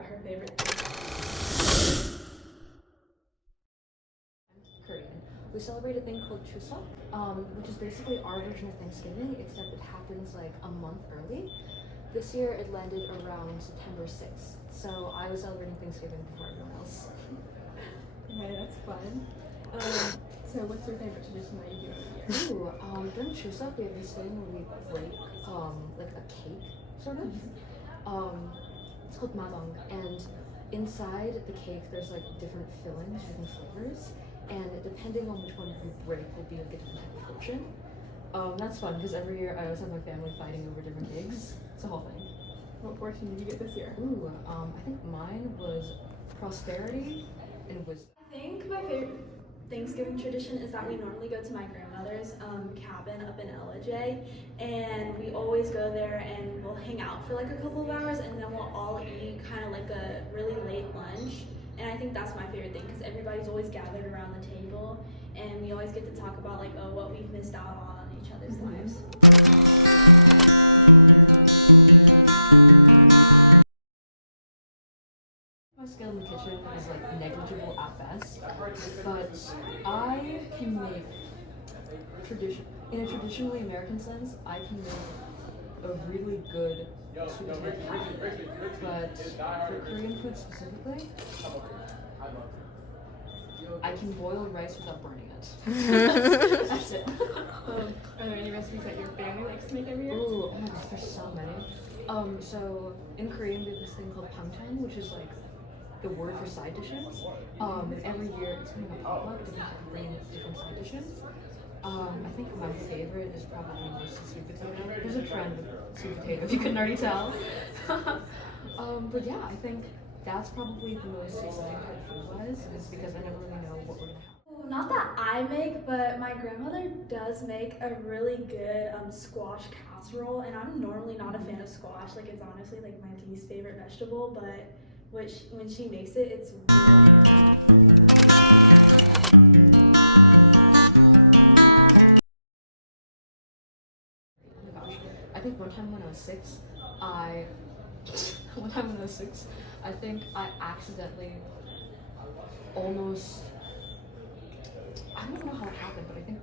about her favorite thing. Korean. We celebrate a thing called Chuseok, which is basically our version of Thanksgiving, except it happens like a month early. This year it landed around September 6th, so I was celebrating Thanksgiving before everyone else. Okay, that's fun. So what's your favorite tradition that you do every year? During Chuseok we have this thing where we break like a cake, sort of. It's called madong, and inside the cake there's like different fillings, different flavors, and depending on which one you break will be like a different type of fortune. That's fun because every year I always have my family fighting over different cakes. It's a whole thing. What fortune did you get this year? I think mine was prosperity and wisdom. I think my favorite Thanksgiving tradition is that we normally go to my grandmother's cabin up in LJ, and we always go there and we'll hang out for like a couple of hours, and then we'll all eat kind of like a really late lunch. And I think that's my favorite thing because everybody's always gathered around the table, and we always get to talk about like what we've missed out on each other's lives. My skill in the kitchen is like negligible at best, but I can make in a traditionally American sense, I can make a really good sweet potato pie. But for Korean food specifically, I can boil rice without burning it. That's it. Are there any recipes that your family likes to make every year? Oh my gosh, there's so many. So in Korean we have this thing called pangtan, which is like the word for side dishes. Every year it's kind of a potluck, different people bring different side dishes. I think my favorite is probably roasted sweet potato. There's a trend with sweet potato, if you couldn't already tell. But yeah, I think that's probably the most exciting part food-wise, is because I never really know what we're gonna have. Not that I make, but my grandmother does make a really good squash casserole, and I'm normally not a fan of squash. Like, it's honestly like my least favorite vegetable, but when she makes it, it's Oh my gosh, I think one time when I was six, I think I accidentally almost, I don't know how it happened, but I think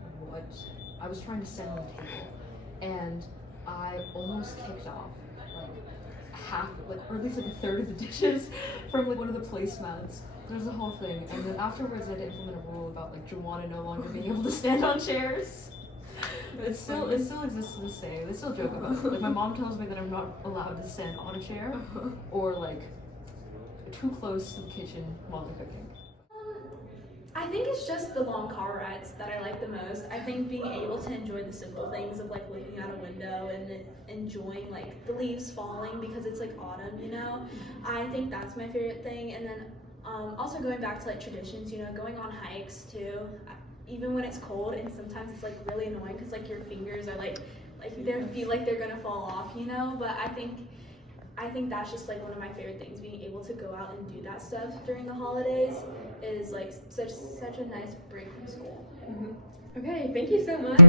I was trying to set on the table, and I almost kicked off like half, like, or at least like a third of the dishes from like one of the placemats. There's a whole thing, and then afterwards I had to implement a rule about like Juana no longer being able to stand on chairs. It still exists to this day. They still joke about it. Like, my mom tells me that I'm not allowed to stand on a chair or like too close to the kitchen while they're cooking. I think it's just the long car rides that I like the most. I think being able to enjoy the simple things of like looking out a window and enjoying like the leaves falling because it's like autumn, you know? I think that's my favorite thing. And then also going back to like traditions, you know, going on hikes too. Even when it's cold, and sometimes it's like really annoying because like your fingers are like they feel like they're gonna fall off, you know? But I think that's just like one of my favorite things, being able to go out and do that stuff during the holidays is like such a nice break from school. Okay, thank you so much.